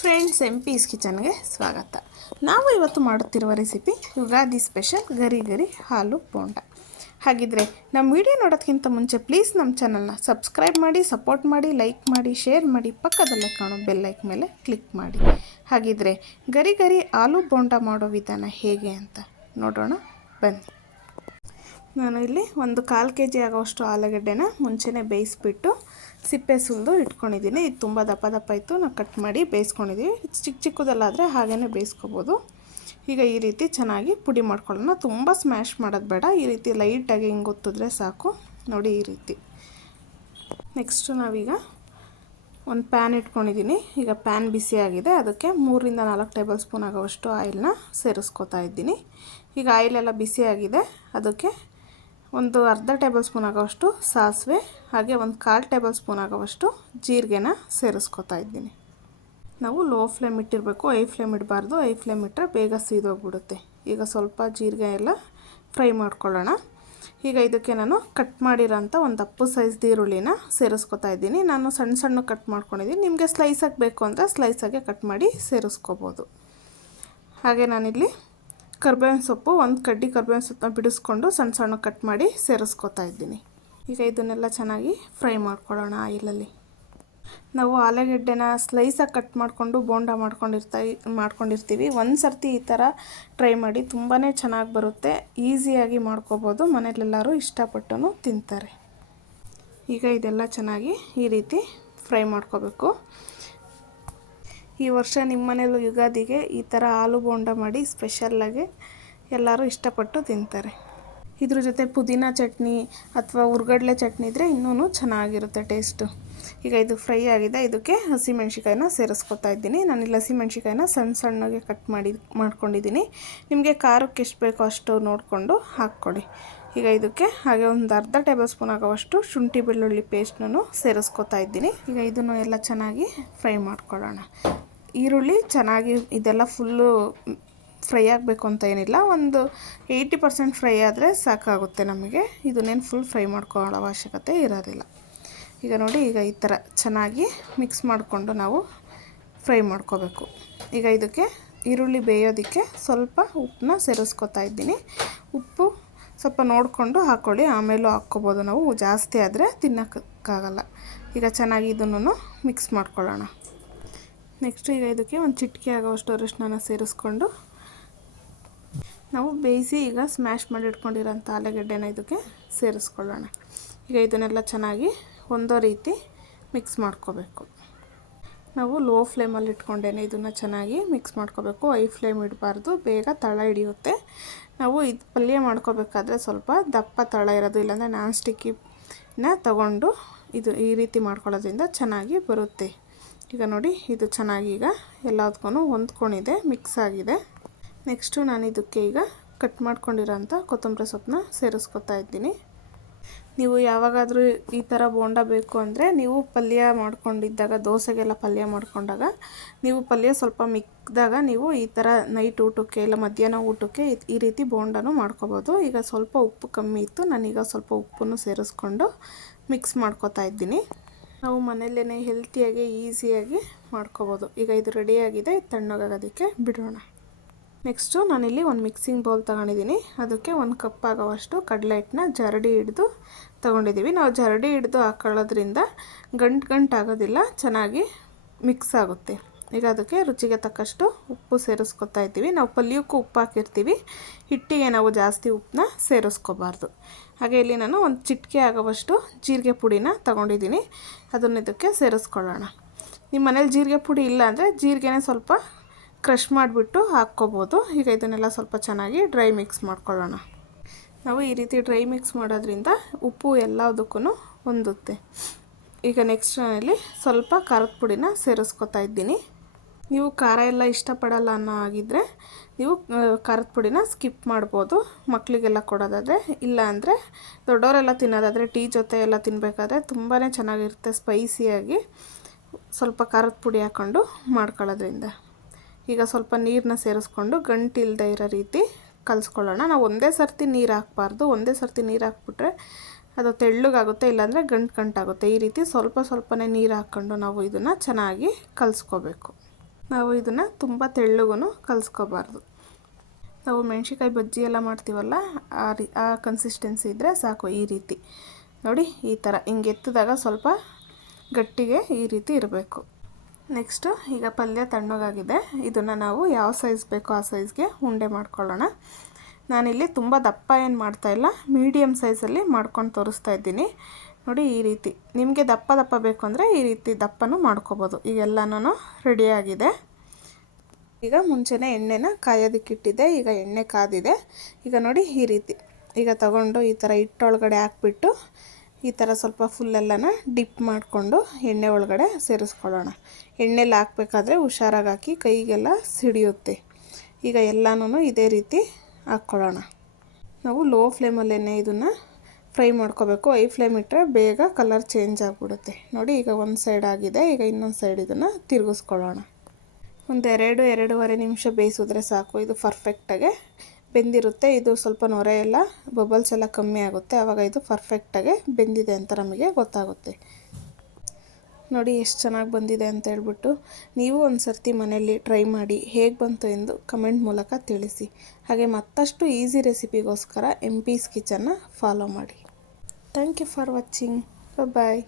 Friends M piece ಕಿಚನ್ಗೆ ಸ್ವಾಗತ. ನಾವು ಇವತ್ತು ಮಾಡುತ್ತಿರುವ ರೆಸಿಪಿ ಯುಗಾದಿ ಸ್ಪೆಷಲ್ ಗರಿ ಗರಿ ಹಾಲು ಬೋಂಡ. ಹಾಗಿದ್ರೆ ನಮ್ಮ ವಿಡಿಯೋ ನೋಡೋದಕ್ಕಿಂತ ಮುಂಚೆ ಪ್ಲೀಸ್ ನಮ್ಮ ಚಾನಲ್ನ ಸಬ್ಸ್ಕ್ರೈಬ್ ಮಾಡಿ ಸಪೋರ್ಟ್ ಮಾಡಿ ಲೈಕ್ ಮಾಡಿ ಶೇರ್ ಮಾಡಿ, ಪಕ್ಕದಲ್ಲೇ ಕಾಣೋ ಬೆಲ್ ಲೈಕ್ ಮೇಲೆ ಕ್ಲಿಕ್ ಮಾಡಿ. ಹಾಗಿದ್ರೆ ಗರಿ ಗರಿ ಆಲೂ ಬೋಂಡ ಮಾಡೋ ವಿಧಾನ ಹೇಗೆ ಅಂತ ನೋಡೋಣ. ಬನ್ನಿ. ನಾನು ಇಲ್ಲಿ ಒಂದು ಕಾಲು ಕೆ ಜಿ ಆಗೋಷ್ಟು ಆಲೂಗಡ್ಡೆನ ಮುಂಚೆನೇ ಬೇಯಿಸ್ಬಿಟ್ಟು ಸಿಪ್ಪೆ ಸುಲಿದು ಇಟ್ಕೊಂಡಿದ್ದೀನಿ. ಇದು ತುಂಬ ದಪ್ಪ ದಪ್ಪ ಇತ್ತು. ನಾವು ಕಟ್ ಮಾಡಿ ಬೇಯಿಸ್ಕೊಂಡಿದ್ದೀವಿ ಚಿಕ್ಕ ಚಿಕ್ಕದಲ್ಲಾದರೆ ಹಾಗೇ ಬೇಯಿಸ್ಕೊಬೋದು. ಈಗ ಈ ರೀತಿ ಚೆನ್ನಾಗಿ ಪುಡಿ ಮಾಡ್ಕೊಳ್ಳೋಣ. ತುಂಬ ಸ್ಮ್ಯಾಶ್ ಮಾಡೋದು ಬೇಡ. ಈ ರೀತಿ ಲೈಟಾಗಿ ಹಿಂಗೆ ಗೊತ್ತಿದ್ರೆ ಸಾಕು. ನೋಡಿ ಈ ರೀತಿ. ನೆಕ್ಸ್ಟು ನಾವೀಗ ಒಂದು ಪ್ಯಾನ್ ಇಟ್ಕೊಂಡಿದ್ದೀನಿ ಈಗ ಪ್ಯಾನ್ ಬಿಸಿ ಆಗಿದೆ. ಅದಕ್ಕೆ ಮೂರರಿಂದ ನಾಲ್ಕು ಟೇಬಲ್ ಸ್ಪೂನ್ ಆಗೋವಷ್ಟು ಆಯಿಲ್ನ ಸೇರಿಸ್ಕೊತಾ ಇದ್ದೀನಿ. ಈಗ ಆಯಿಲೆಲ್ಲ ಬಿಸಿ ಆಗಿದೆ. ಅದಕ್ಕೆ ಒಂದು ಅರ್ಧ ಟೇಬಲ್ ಸ್ಪೂನ್ ಆಗೋವಷ್ಟು ಸಾಸಿವೆ, ಹಾಗೆ ಒಂದು ಕಾಲು ಟೇಬಲ್ ಸ್ಪೂನ್ ಆಗೋವಷ್ಟು ಜೀರಿಗೆನ ಸೇರಿಸ್ಕೊತಾ ಇದ್ದೀನಿ. ನಾವು ಲೋ ಫ್ಲೇಮ್ ಇಟ್ಟಿರಬೇಕು ಐ ಫ್ಲೇಮ್ ಇಡಬಾರ್ದು ಐ ಫ್ಲೇಮ್ ಇಟ್ಟರೆ ಬೇಗ ಸೀದೋಗ್ಬಿಡುತ್ತೆ. ಈಗ ಸ್ವಲ್ಪ ಜೀರಿಗೆ ಎಲ್ಲ ಫ್ರೈ ಮಾಡ್ಕೊಳ್ಳೋಣ. ಈಗ ಇದಕ್ಕೆ ನಾನು ಕಟ್ ಮಾಡಿರೋಂಥ ಒಂದು ಅಪ್ಪು ಸೈಜ್ ಈರುಳ್ಳಿನ ಸೇರಿಸ್ಕೊತಾ ಇದ್ದೀನಿ. ನಾನು ಸಣ್ಣ ಸಣ್ಣ ಕಟ್ ಮಾಡ್ಕೊಂಡಿದ್ದೀನಿ. ನಿಮಗೆ ಸ್ಲೈಸಾಗಿ ಬೇಕು ಅಂದರೆ ಸ್ಲೈಸಾಗೆ ಕಟ್ ಮಾಡಿ ಸೇರಿಸ್ಕೋಬೋದು. ಹಾಗೆ ನಾನಿಲ್ಲಿ ಕರ್ಬೇವಿನ ಸೊಪ್ಪು, ಒಂದು ಕಡ್ಡಿ ಕರ್ಬೇವಿನ ಸೊಪ್ಪನ್ನ ಬಿಡಿಸ್ಕೊಂಡು ಸಣ್ಣ ಸಣ್ಣ ಕಟ್ ಮಾಡಿ ಸೇರಿಸ್ಕೊತಾ ಇದ್ದೀನಿ. ಈಗ ಇದನ್ನೆಲ್ಲ ಚೆನ್ನಾಗಿ ಫ್ರೈ ಮಾಡ್ಕೊಳ್ಳೋಣ ಆಯಿಲಲ್ಲಿ ನಾವು ಆಲೂಗೆಡ್ಡೆನ ಸ್ಲೈಸಾಗಿ ಕಟ್ ಮಾಡಿಕೊಂಡು ಬೋಂಡ ಮಾಡ್ಕೊಂಡಿರ್ತಾ ಮಾಡ್ಕೊಂಡಿರ್ತೀವಿ. ಒಂದು ಸರ್ತಿ ಈ ಥರ ಟ್ರೈ ಮಾಡಿ ತುಂಬಾ ಚೆನ್ನಾಗಿ ಬರುತ್ತೆ. ಈಸಿಯಾಗಿ ಮಾಡ್ಕೋಬೋದು. ಮನೇಲೆಲ್ಲರೂ ಇಷ್ಟಪಟ್ಟು ತಿಂತಾರೆ. ಈಗ ಇದೆಲ್ಲ ಚೆನ್ನಾಗಿ ಈ ರೀತಿ ಫ್ರೈ ಮಾಡ್ಕೋಬೇಕು. ಈ ವರ್ಷ ನಿಮ್ಮ ಮನೆಯಲ್ಲೂ ಯುಗಾದಿಗೆ ಈ ಥರ ಆಲೂ ಬೋಂಡ ಮಾಡಿ ಸ್ಪೆಷಲ್ಲಾಗಿ ಎಲ್ಲರೂ ಇಷ್ಟಪಟ್ಟು ತಿಂತಾರೆ. ಇದ್ರ ಜೊತೆ ಪುದೀನ ಚಟ್ನಿ ಅಥವಾ ಉರ್ಗಡ್ಲೆ ಚಟ್ನಿ ಇದ್ದರೆ ಇನ್ನೂ ಚೆನ್ನಾಗಿರುತ್ತೆ ಟೇಸ್ಟು. ಈಗ ಇದು ಫ್ರೈ ಆಗಿದೆ, ಇದಕ್ಕೆ ಹಸಿಮೆಣ್ಸಿಕಾಯಿನ ಸೇರಿಸ್ಕೊತಾ ಇದ್ದೀನಿ. ನಾನಿಲ್ಲಿ ಹಸಿಮೆಣ್ಸಿಕಾಯಿನ ಸಣ್ಣ ಸಣ್ಣಗೆ ಕಟ್ ಮಾಡಿ, ಮಾಡ್ಕೊಂಡಿದ್ದೀನಿ. ನಿಮಗೆ ಖಾರಕ್ಕೆ ಎಷ್ಟು ಬೇಕೋ ಅಷ್ಟು ನೋಡಿಕೊಂಡು ಹಾಕ್ಕೊಡಿ ಈಗ ಇದಕ್ಕೆ ಹಾಗೆ ಒಂದು ಅರ್ಧ ಟೇಬಲ್ ಸ್ಪೂನ್ ಆಗೋವಷ್ಟು ಶುಂಠಿ ಬೆಳ್ಳುಳ್ಳಿ ಪೇಸ್ಟ್ನೂ ಸೇರಿಸ್ಕೊತಾ ಇದ್ದೀನಿ. ಈಗ ಇದನ್ನು ಎಲ್ಲ ಚೆನ್ನಾಗಿ ಫ್ರೈ ಮಾಡ್ಕೊಳ್ಳೋಣ. ಈರುಳ್ಳಿ ಚೆನ್ನಾಗಿ ಇದೆಲ್ಲ ಫುಲ್ಲು ಫ್ರೈ ಆಗಬೇಕು ಅಂತ ಏನಿಲ್ಲ, ಒಂದು ಏಯ್ಟಿ ಪರ್ಸೆಂಟ್ ಫ್ರೈ ಆದರೆ ಸಾಕಾಗುತ್ತೆ ನಮಗೆ. ಇದನ್ನೇನು ಫುಲ್ ಫ್ರೈ ಮಾಡ್ಕೊಳ್ಳೋ ಅವಶ್ಯಕತೆ ಇರೋದಿಲ್ಲ. ಈಗ ನೋಡಿ, ಈಗ ಈ ಥರ ಚೆನ್ನಾಗಿ ಮಿಕ್ಸ್ ಮಾಡಿಕೊಂಡು ನಾವು ಫ್ರೈ ಮಾಡ್ಕೋಬೇಕು. ಈಗ ಇದಕ್ಕೆ ಈರುಳ್ಳಿ ಬೇಯೋದಕ್ಕೆ ಸ್ವಲ್ಪ ಉಪ್ಪನ್ನ ಸೇರಿಸ್ಕೊತಾ ಇದ್ದೀನಿ. ಉಪ್ಪು ಸ್ವಲ್ಪ ನೋಡಿಕೊಂಡು ಹಾಕ್ಕೊಳ್ಳಿ ಆಮೇಲೂ ಹಾಕ್ಕೋಬೋದು ನಾವು. ಜಾಸ್ತಿ ಆದರೆ ತಿನ್ನೋಕ್ಕಾಗಲ್ಲ. ಈಗ ಚೆನ್ನಾಗಿ ಇದನ್ನು ಮಿಕ್ಸ್ ಮಾಡ್ಕೊಳ್ಳೋಣ. ನೆಕ್ಸ್ಟ್ ಈಗ ಇದಕ್ಕೆ ಒಂದು ಚಿಟಿಕೆ ಆಗೋವಷ್ಟು ಅರಿಶಿನ ಸೇರಿಸ್ಕೊಂಡು ನಾವು ಬೇಯಿಸಿ ಈಗ ಸ್ಮ್ಯಾಶ್ ಮಾಡಿ ಇಟ್ಕೊಂಡಿರೋಂಥ ಆಲೂಗಡ್ಡೆನ ಇದಕ್ಕೆ ಸೇರಿಸ್ಕೊಳ್ಳೋಣ. ಈಗ ಇದನ್ನೆಲ್ಲ ಚೆನ್ನಾಗಿ ಒಂದೋ ರೀತಿ ಮಿಕ್ಸ್ ಮಾಡ್ಕೋಬೇಕು. ನಾವು ಲೋ ಫ್ಲೇಮಲ್ಲಿ ಇಟ್ಕೊಂಡೇನೆ ಇದನ್ನು ಚೆನ್ನಾಗಿ ಮಿಕ್ಸ್ ಮಾಡ್ಕೋಬೇಕು. ಐ ಫ್ಲೇಮ್ ಇಡಬಾರ್ದು, ಬೇಗ ತಳ ಹಿಡಿಯುತ್ತೆ. ನಾವು ಇದು ಪಲ್ಯ ಮಾಡ್ಕೋಬೇಕಾದ್ರೆ ಸ್ವಲ್ಪ ದಪ್ಪ ತಳ ಇರೋದು, ಇಲ್ಲಾಂದರೆ ನಾನ್ ಸ್ಟಿಕ್ಕಿನ ತಗೊಂಡು ಇದು ಈ ರೀತಿ ಮಾಡ್ಕೊಳ್ಳೋದ್ರಿಂದ ಚೆನ್ನಾಗಿ ಬರುತ್ತೆ. ಈಗ ನೋಡಿ, ಇದು ಚೆನ್ನಾಗಿ ಈಗ ಎಲ್ಲದಕ್ಕೂ ಹೊಂದ್ಕೊಂಡಿದೆ, ಮಿಕ್ಸ್ ಆಗಿದೆ. ನೆಕ್ಸ್ಟು ನಾನು ಇದಕ್ಕೆ ಈಗ ಕಟ್ ಮಾಡ್ಕೊಂಡಿರೋಂಥ ಕೊತ್ತಂಬರಿ ಸೊಪ್ಪನ್ನ ಸೇರಿಸ್ಕೊತಾ ಇದ್ದೀನಿ. ನೀವು ಯಾವಾಗಾದರೂ ಈ ಥರ ಬೋಂಡ ಬೇಕು ಅಂದರೆ ನೀವು ಪಲ್ಯ ಮಾಡ್ಕೊಂಡಿದ್ದಾಗ, ದೋಸೆಗೆಲ್ಲ ಪಲ್ಯ ಮಾಡ್ಕೊಂಡಾಗ, ನೀವು ಪಲ್ಯ ಸ್ವಲ್ಪ ಮಿಕ್ಕಿದಾಗ ನೀವು ಈ ಥರ ನೈಟ್ ಊಟಕ್ಕೆ ಇಲ್ಲ ಮಧ್ಯಾಹ್ನ ಊಟಕ್ಕೆ ಈ ರೀತಿ ಬೋಂಡನೂ ಮಾಡ್ಕೋಬೋದು. ಈಗ ಸ್ವಲ್ಪ ಉಪ್ಪು ಕಮ್ಮಿ ಇತ್ತು, ನಾನೀಗ ಸ್ವಲ್ಪ ಉಪ್ಪನ್ನು ಸೇರಿಸ್ಕೊಂಡು ಮಿಕ್ಸ್ ಮಾಡ್ಕೋತಾ ಇದ್ದೀನಿ. ನಾವು ಮನೆಯಲ್ಲೇ ಹೆಲ್ತಿಯಾಗಿ ಈಸಿಯಾಗಿ ಮಾಡ್ಕೋಬೋದು. ಈಗ ಇದು ರೆಡಿಯಾಗಿದೆ ತಣ್ಣಗಾಗೋದಕ್ಕೆ ಬಿಡೋಣ. ನೆಕ್ಸ್ಟು ನಾನಿಲ್ಲಿ ಒಂದು ಮಿಕ್ಸಿಂಗ್ ಬೌಲ್ ತೊಗೊಂಡಿದ್ದೀನಿ ಅದಕ್ಕೆ ಒಂದು ಕಪ್ ಆಗೋವಷ್ಟು ಕಡಲೆ ಹಿಟ್ಟನ್ನ ಜರಡಿ ಹಿಡಿದು ತೊಗೊಂಡಿದ್ದೀವಿ ನಾವು ಜರಡಿ ಹಿಡಿದು ಹಾಕೊಳ್ಳೋದ್ರಿಂದ ಗಂಟು ಗಂಟು ಆಗೋದಿಲ್ಲ, ಚೆನ್ನಾಗಿ ಮಿಕ್ಸ್ ಆಗುತ್ತೆ. ಈಗ ಅದಕ್ಕೆ ರುಚಿಗೆ ತಕ್ಕಷ್ಟು ಉಪ್ಪು ಸೇರಿಸ್ಕೊತಾ ಇದ್ದೀವಿ. ನಾವು ಪಲ್ಯಕ್ಕೂ ಉಪ್ಪು ಹಾಕಿರ್ತೀವಿ. ಹಿಟ್ಟಿಗೆ ನಾವು ಜಾಸ್ತಿ ಉಪ್ಪನ್ನ ಸೇರಿಸ್ಕೋಬಾರ್ದು. ಹಾಗೆ ಇಲ್ಲಿ ನಾನು ಒಂದು ಚಿಟಿಕೆ ಆಗೋವಷ್ಟು ಜೀರಿಗೆ ಪುಡಿನ ತಗೊಂಡಿದ್ದೀನಿ. ಅದನ್ನ ಇದಕ್ಕೆ ಸೇರಿಸ್ಕೊಳ್ಳೋಣ. ನಿಮ್ಮ ಮನೇಲಿ ಜೀರಿಗೆ ಪುಡಿ ಇಲ್ಲ ಅಂದರೆ ಜೀರಿಗೆನೇ ಸ್ವಲ್ಪ ಕ್ರಷ್ ಮಾಡಿಬಿಟ್ಟು ಹಾಕ್ಕೋಬೋದು. ಈಗ ಇದನ್ನೆಲ್ಲ ಸ್ವಲ್ಪ ಚೆನ್ನಾಗಿ ಡ್ರೈ ಮಿಕ್ಸ್ ಮಾಡ್ಕೊಳ್ಳೋಣ. ನಾವು ಈ ರೀತಿ ಡ್ರೈ ಮಿಕ್ಸ್ ಮಾಡೋದ್ರಿಂದ ಉಪ್ಪು ಎಲ್ಲದಕ್ಕೂ ಹೊಂದುತ್ತೆ ಈಗ ನೆಕ್ಸ್ಟ್ ನಾನಲ್ಲಿ ಸ್ವಲ್ಪ ಖಾರದ ಪುಡಿನ ಸೇರಿಸ್ಕೊತಾ ಇದ್ದೀನಿ. ನೀವು ಖಾರ ಎಲ್ಲ ಇಷ್ಟಪಡಲ್ಲ ಅನ್ನೋ ಆಗಿದ್ದರೆ ನೀವು ಖಾರದ ಪುಡಿನ ಸ್ಕಿಪ್ ಮಾಡ್ಬೋದು. ಮಕ್ಕಳಿಗೆಲ್ಲ ಕೊಡೋದಾದರೆ, ಇಲ್ಲ ಅಂದರೆ ದೊಡ್ಡವರೆಲ್ಲ ತಿನ್ನೋದಾದರೆ, ಟೀ ಜೊತೆ ಎಲ್ಲ ತಿನ್ನಬೇಕಾದ್ರೆ ತುಂಬಾ ಚೆನ್ನಾಗಿರುತ್ತೆ ಸ್ಪೈಸಿಯಾಗಿ. ಸ್ವಲ್ಪ ಖಾರದ ಪುಡಿ ಹಾಕ್ಕೊಂಡು ಮಾಡ್ಕೊಳ್ಳೋದ್ರಿಂದ. ಈಗ ಸ್ವಲ್ಪ ನೀರನ್ನ ಸೇರಿಸ್ಕೊಂಡು ಗಂಟಿಲ್ಲದೆ ಇರೋ ರೀತಿ ಕಲಿಸ್ಕೊಳ್ಳೋಣ. ನಾವು ಒಂದೇ ಸರ್ತಿ ನೀರು ಹಾಕ್ಬಾರ್ದು. ಒಂದೇ ಸರ್ತಿ ನೀರು ಹಾಕ್ಬಿಟ್ರೆ ಅದು ತೆಳ್ಳಗಾಗುತ್ತೆ, ಇಲ್ಲಾಂದರೆ ಗಂಟು ಗಂಟಾಗುತ್ತೆ. ಈ ರೀತಿ ಸ್ವಲ್ಪ ಸ್ವಲ್ಪನೇ ನೀರು ಹಾಕ್ಕೊಂಡು ನಾವು ಇದನ್ನು ಚೆನ್ನಾಗಿ ಕಲಿಸ್ಕೋಬೇಕು. ನಾವು ಇದನ್ನು ತುಂಬ ತೆಳ್ಳಗೂ ಕಲಿಸ್ಕೋಬಾರ್ದು. ನಾವು ಮೆಣಸಿನ್ಕಾಯಿ ಬಜ್ಜಿ ಎಲ್ಲ ಮಾಡ್ತೀವಲ್ಲ, ಆ ರೀ, ಆ ಕನ್ಸಿಸ್ಟೆನ್ಸಿ ಇದ್ದರೆ ಸಾಕು ಈ ರೀತಿ. ನೋಡಿ, ಈ ಥರ ಹಿಂಗೆ ಎತ್ತಿದಾಗ ಸ್ವಲ್ಪ ಗಟ್ಟಿಗೆ ಈ ರೀತಿ ಇರಬೇಕು. ನೆಕ್ಸ್ಟು ಈಗ ಪಲ್ಯ ತಣ್ಣಗಾಗಿದೆ. ಇದನ್ನು ನಾವು ಯಾವ ಸೈಜ್ ಬೇಕೋ ಆ ಸೈಜ್ಗೆ ಉಂಡೆ ಮಾಡ್ಕೊಳ್ಳೋಣ. ನಾನಿಲ್ಲಿ ತುಂಬ ದಪ್ಪ ಏನು ಮಾಡ್ತಾಯಿಲ್ಲ ಮೀಡಿಯಮ್ ಸೈಜಲ್ಲಿ ಮಾಡ್ಕೊಂಡು ತೋರಿಸ್ತಾ ಇದ್ದೀನಿ. ನೋಡಿ ಈ ರೀತಿ. ನಿಮಗೆ ದಪ್ಪ ದಪ್ಪ ಬೇಕು ಅಂದರೆ ಈ ರೀತಿ ದಪ್ಪನೂ ಮಾಡ್ಕೋಬೋದು. ಈಗೆಲ್ಲನೂ ರೆಡಿಯಾಗಿದೆ ಈಗ ಮುಂಚೆನೇ ಎಣ್ಣೆನ ಕಾಯೋದಕ್ಕಿಟ್ಟಿದ್ದೆ ಈಗ ಎಣ್ಣೆ ಕಾದಿದೆ. ಈಗ ನೋಡಿ ಈ ರೀತಿ. ಈಗ ತಗೊಂಡು ಈ ಥರ ಹಿಟ್ಟೊಳಗಡೆ ಹಾಕ್ಬಿಟ್ಟು ಈ ಥರ ಸ್ವಲ್ಪ ಫುಲ್ಲೆಲ್ಲನ ಡಿಪ್ ಮಾಡಿಕೊಂಡು ಎಣ್ಣೆ ಒಳಗಡೆ ಸೇರಿಸ್ಕೊಳ್ಳೋಣ. ಎಣ್ಣೆಲಿ ಹಾಕ್ಬೇಕಾದ್ರೆ ಹುಷಾರಾಗಿ ಹಾಕಿ ಕೈಗೆಲ್ಲ ಸಿಡಿಯುತ್ತೆ. ಈಗ ಎಲ್ಲನೂ ಇದೇ ರೀತಿ ಹಾಕ್ಕೊಳ್ಳೋಣ. ನಾವು ಲೋ ಫ್ಲೇಮಲ್ಲೇ ಇದನ್ನು ಫ್ರೈ ಮಾಡ್ಕೋಬೇಕು. ಐ ಫ್ಲೇಮ್ ಇಟ್ಟರೆ ಬೇಗ ಕಲರ್ ಚೇಂಜ್ ಆಗಿಬಿಡುತ್ತೆ. ನೋಡಿ, ಈಗ ಒಂದು ಸೈಡ್ ಆಗಿದೆ. ಈಗ ಇನ್ನೊಂದು ಸೈಡ್ ಇದನ್ನು ತಿರುಗಿಸ್ಕೊಳ್ಳೋಣ. ಒಂದು ಎರಡು, ಎರಡೂವರೆ ನಿಮಿಷ ಬೇಯಿಸಿದ್ರೆ ಸಾಕು. ಇದು ಪರ್ಫೆಕ್ಟಾಗೆ ಬೆಂದಿರುತ್ತೆ. ಇದು ಸ್ವಲ್ಪ ನೊರೆ ಎಲ್ಲ ಬಬಲ್ಸ್ ಎಲ್ಲ ಕಮ್ಮಿ ಆಗುತ್ತೆ. ಆವಾಗ ಇದು ಪರ್ಫೆಕ್ಟಾಗೆ ಬೆಂದಿದೆ ಅಂತ ನಮಗೆ ಗೊತ್ತಾಗುತ್ತೆ. ನೋಡಿ ಎಷ್ಟು ಚೆನ್ನಾಗಿ ಬಂದಿದೆ ಅಂತ ಹೇಳ್ಬಿಟ್ಟು ನೀವು ಒಂದು ಸರ್ತಿ ಮನೆಯಲ್ಲಿ ಟ್ರೈ ಮಾಡಿ ಹೇಗೆ ಬಂತು ಎಂದು ಕಮೆಂಟ್ ಮೂಲಕ ತಿಳಿಸಿ. ಹಾಗೆ ಮತ್ತಷ್ಟು ಈಸಿ ರೆಸಿಪಿಗೋಸ್ಕರ ಎಂ ಪೀಸ್ ಕಿಚನ್ನ ಫಾಲೋ ಮಾಡಿ. Thank you for watching. Bye